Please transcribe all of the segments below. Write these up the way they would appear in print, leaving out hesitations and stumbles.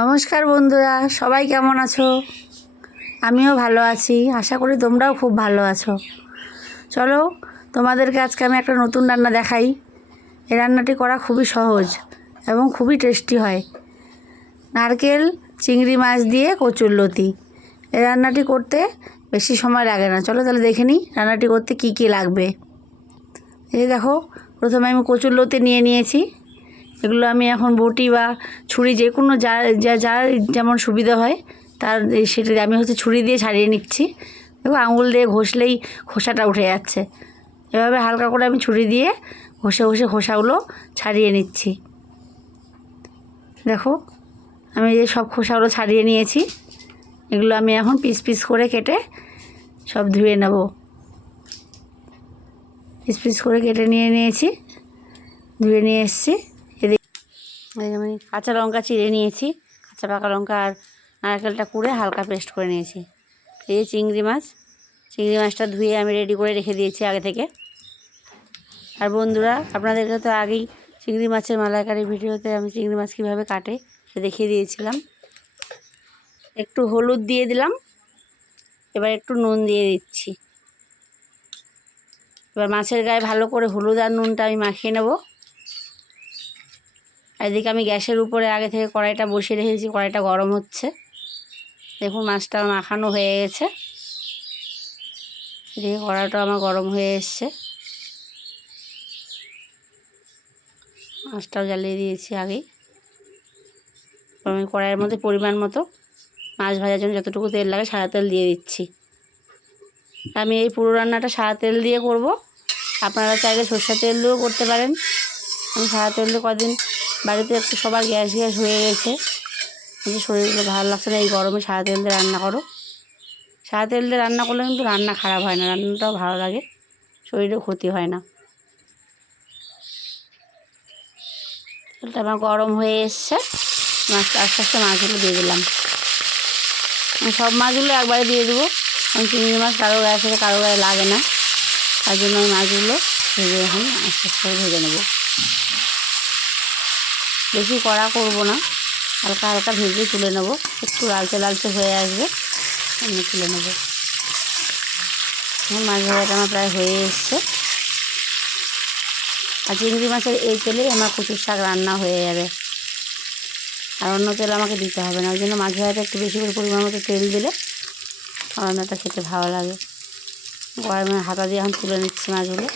নমস্কার বন্ধুরা, সবাই কেমন আছো? আমিও ভালো আছি, আশা করি তোমরাও খুব ভালো আছো। চলো তোমাদেরকে আজকে আমি একটা নতুন রান্না দেখাই। এই রান্নাটি করা খুবই সহজ এবং খুবই টেস্টি হয়। নারকেল চিংড়ি মাছ দিয়ে কচুরলতি। এই রান্নাটি করতে বেশি সময় লাগে না। চলো তাহলে দেখে নিই রান্নাটি করতে কি কি লাগবে। এই দেখো, প্রথমে আমি কচুরলতি নিয়ে নিয়েছি। এগুলো আমি এখন বটি বা ছুরি যে কোনো যার যেমন সুবিধা হয় তার সেটা আমি ছুরি দিয়ে ছাড়িয়ে নিচ্ছি। দেখো, আঙুল দিয়ে ঘষলেই খোসাটা উঠে যাচ্ছে। এভাবে হালকা করে আমি ছুরি দিয়ে ঘষে ঘষে খোসাগুলো ছাড়িয়ে নিচ্ছি। দেখো, আমি যে সব খোসাগুলো ছাড়িয়ে নিয়েছি। এগুলো আমি এখন পিস পিস করে কেটে সব ধুয়ে নেব। পিস পিস করে কেটে নিয়েছি, ধুয়ে নিয়ে এসেছি। আমি কাঁচা লঙ্কা চিড়ে নিয়েছি, কাঁচা পাকা লঙ্কা আর নারকেলটা কুড়ে হালকা পেস্ট করে নিয়েছি। এই চিংড়ি মাছটা ধুয়ে আমি রেডি করে রেখে দিয়েছি আগে থেকে। আর বন্ধুরা, আপনাদেরকে তো আগেই চিংড়ি মাছের মালাইকারি ভিডিওতে আমি চিংড়ি মাছ কীভাবে কাটে সে দেখিয়ে দিয়েছিলাম। একটু হলুদ দিয়ে দিলাম, এবার একটু নুন দিয়ে দিচ্ছি। এবার মাছের গায়ে ভালো করে হলুদ আর নুনটা আমি মাখিয়ে নেব। এদিকে আমি গ্যাসের উপরে আগে থেকে কড়াইটা বসিয়ে রেখেছি, কড়াইটা গরম হচ্ছে। দেখুন, মাছটা মাখানো হয়ে গেছে। এদিকে কড়াইটা আমার গরম হয়ে এসছে। মাছটাও জ্বালিয়ে দিয়েছি আগেই। আমি কড়াইয়ের মধ্যে পরিমাণ মতো মাছ ভাজার জন্য যতটুকু তেল লাগে সাদা তেল দিয়ে দিচ্ছি। আমি এই পুরো রান্নাটা সাদা তেল দিয়ে করব। আপনারা চাইলে সরষের তেল দিয়েও করতে পারেন। আমি সাদা তেল দিয়ে কদিন বাড়িতে একটু সবার গ্যাস হয়ে গেছে, যে শরীরগুলো ভালো লাগছে না, এই গরমে সাদা তেল দিয়ে রান্না করো। সাদা তেল দিয়ে রান্না করলে কিন্তু রান্না খারাপ হয় না, রান্নাটাও ভালো লাগে, শরীরেও ক্ষতি হয় না। তেলটা আমার গরম হয়ে এসছে। মাছটা আস্তে আস্তে মাছগুলো দিয়ে দিলাম। আমি সব মাছগুলো একবারে দিয়ে দেবো, কারণ চিংড়ি মাছ কারো গায়ে থেকে কারো গায়ে লাগে না। তার জন্য আমি মাছগুলো ভেজে এখন আস্তে আস্তে করে ভেজে নেবো। বেশি কড়া করব না, হালকা হালকা ভেজে তুলে নেব। একটু লালচে লালচে হয়ে আসবে, আমি তুলে নেব। এখন মাছ ভাজাটা আমার প্রায় হয়ে এসছে। আর চিংড়ি মাছের এই তেলেই আমার কচুর শাক রান্না হয়ে যাবে, আর অন্য তেল আমাকে দিতে হবে না। ওই জন্য মাছ ভাজাটা একটু বেশি করে পরিমাণ মতো তেল দিলে রান্নাটা খেতে ভালো লাগে। গরমে হাতা দিয়ে এখন তুলে নিচ্ছি মাছগুলো।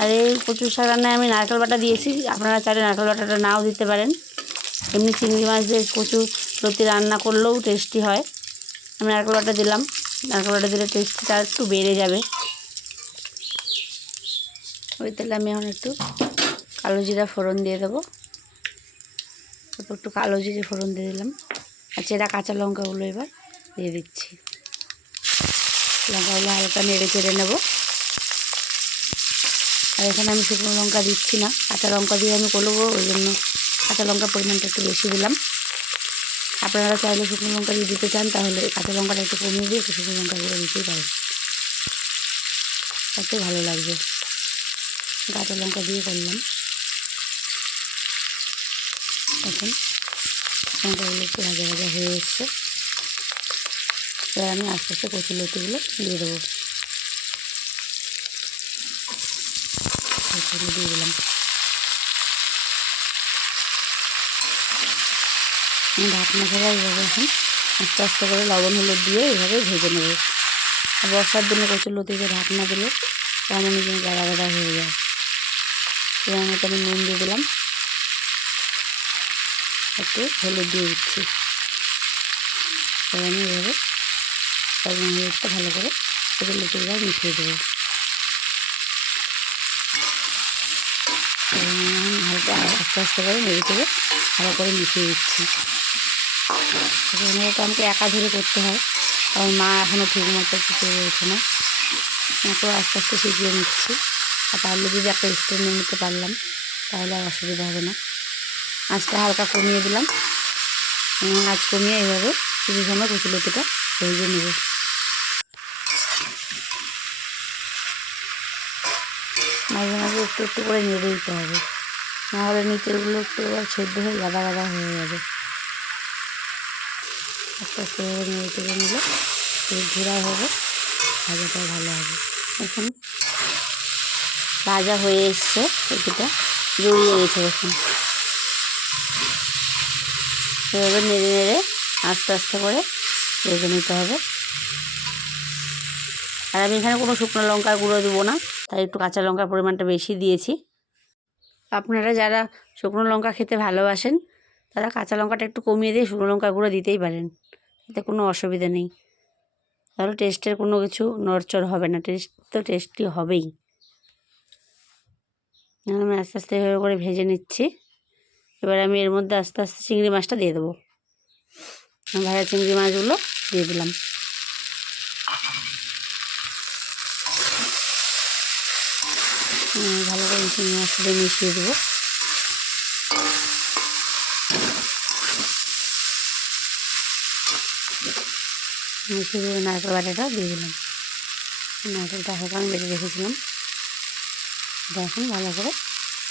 আর এই কচুর শাক রান্নায় আমি নারকেল বাটা দিয়েছি, আপনারা চাইলে নারকেল বাটাটা নাও দিতে পারেন। এমনি চিংড়ি মাছ দিয়ে কচুরলতি রান্না করলেও টেস্টি হয়। আমি নারকেল বাটা দিলাম, নারকেল বাটা দিলে টেস্টিটা একটু বেড়ে যাবে। ওই তেলে আমি এখন একটু কালো জিরা ফোড়ন দিয়ে দেবো। একটু কালো জিরে ফোড়ন দিয়ে দিলাম, আর চেরা কাঁচা লঙ্কাগুলো এবার দিয়ে দিচ্ছি। লঙ্কাগুলো হালকা নেড়ে চেড়ে নেব। আর এখানে আমি শুকনো লঙ্কা দিচ্ছি না, কাঁচা লঙ্কা দিয়ে আমি করবো, ওই জন্য কাঁচা লঙ্কার পরিমাণটা একটু বেশি দিলাম। আপনারা চাইলে শুকনো লঙ্কা যদি দিতে চান তাহলে কাঁচা লঙ্কাটা একটু কমিয়ে দিয়ে একটু শুকনো লঙ্কা গুঁড়ো দিতেই পারেন, তাতে ভালো লাগবে। কাঁচা লঙ্কা দিয়ে করলাম। এখন লঙ্কাগুলো একটু ভাজা ভাজা হয়ে এসছে। এবার আমি আস্তে আস্তে কচুরলতিগুলো দিয়ে দেবো। কচুরলতি দিয়ে দিলাম। আমি ঢাকনা ছাড়া এইভাবে এখন আস্তে আস্তে করে লবণ হলুদ দিয়ে এইভাবে ভেজে নেব। আর বর্ষার দিনে কচুরলতিকে ঢাকনা দিলে কেমন যেন গাড়া গাড়া হয়ে যায়। এবার মতো আমি নুন দিয়ে দিলাম, একটু হলুদ দিয়ে দিচ্ছি। এবার আমি এইভাবে লবণ হলুদটা ভালো করে কচুরলতিগুলো মিশিয়ে দেবো। হালকা আস্তে আস্তে করে নেড়ে চেড়ে ভালো করে মিশিয়ে দিচ্ছি। এটা আমাকে একা ধরে করতে হয়, কারণ মা এখনও ঠিক মতো শিখিয়ে ওঠে না, তো আস্তে আস্তে শিখিয়ে নিচ্ছি। আর পারলে যদি একটা স্ট্যান্ড নিতে পারলাম তাহলে আর অসুবিধা হবে না। আঁচটা হালকা কমিয়ে দিলাম। আঁচ কমিয়ে এইভাবে কিছু সময় কচুরলতিটা ভেজে নেব। মাঝে মাঝে একটু একটু করে নেড়ে দিতে হবে, নাহলে নিচেরগুলো একটু এবার সেদ্ধ হয়ে গাদা গাদা হয়ে যাবে। আস্তে আস্তে নেড়ে চেড়ে নিলে ঘোরা হবে, ভাজাটাও ভালো হবে। এখন ভাজা হয়ে এসছে, কিছুটা জড়িয়ে গেছে। দেখুন এভাবে নেড়ে নেড়ে আস্তে আস্তে করে ভেজে নিতে হবে। আর আমি এখানে কোনো শুকনো লঙ্কার গুঁড়ো দেবো না, তাই একটু কাঁচা লঙ্কার পরিমাণটা বেশি দিয়েছি। আপনারা যারা শুকনো লঙ্কা খেতে ভালোবাসেন তারা কাঁচা লঙ্কাটা একটু কমিয়ে দিয়ে শুকনো লঙ্কার গুঁড়ো দিতেই পারেন, এতে কোনো অসুবিধা নেই। তাহলে টেস্টের কোনো কিছু নড়চড় হবে না, টেস্ট তো টেস্টি হবেই। আমি আস্তে আস্তে এভাবে করে ভেজে নিচ্ছি। এবার আমি এর মধ্যে আস্তে আস্তে চিংড়ি মাছটা দিয়ে দেবো। ভাজা চিংড়ি মাছগুলো দিয়ে দিলাম। ভালো করে চিংড়ি মাছটা মিশিয়ে দেবো। মিশিয়ে দিয়ে নারকেল বাটাটা দিয়ে দিলাম। নারকেলটা হালকা আমি বেটে রেখেছিলাম। এখন ভালো করে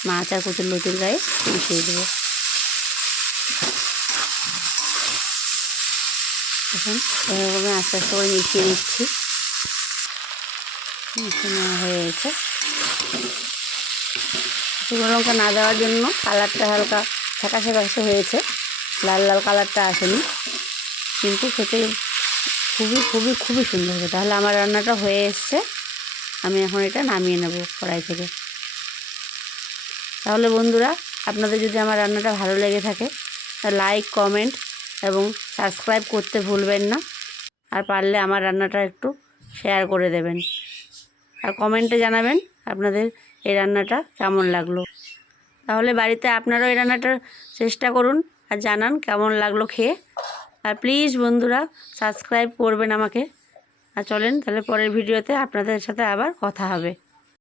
মাছ আর কচুর লতির গায়ে মিশিয়ে দেবো। এখন এভাবে আস্তে আস্তে করে মিশিয়ে নিচ্ছি। মিশিয়ে নেওয়া হয়ে গেছে। শুকনো লঙ্কা না দেওয়ার জন্য কালারটা হালকা ফ্যাকাশে ফ্যাকাশে হয়েছে, লাল লাল কালারটা আসেনি, কিন্তু খেতে খুবই খুবই খুবই সুন্দর হবে। তাহলে আমার রান্নাটা হয়ে এসছে, আমি এখন এটা নামিয়ে নেব কড়াই থেকে। তাহলে বন্ধুরা, আপনাদের যদি আমার রান্নাটা ভালো লেগে থাকে তা লাইক, কমেন্ট এবং সাবস্ক্রাইব করতে ভুলবেন না। আর পারলে আমার রান্নাটা একটু শেয়ার করে দেবেন, আর কমেন্টে জানাবেন আপনাদের এই রান্নাটা কেমন লাগলো। তাহলে বাড়িতে আপনারাও এই রান্নাটার চেষ্টা করুন আর জানান কেমন লাগলো খেয়ে। আর প্লিজ বন্ধুরা সাবস্ক্রাইব করবেন আমাকে। আর চলেন তাহলে পরের ভিডিওতে আপনাদের সাথে আবার কথা হবে।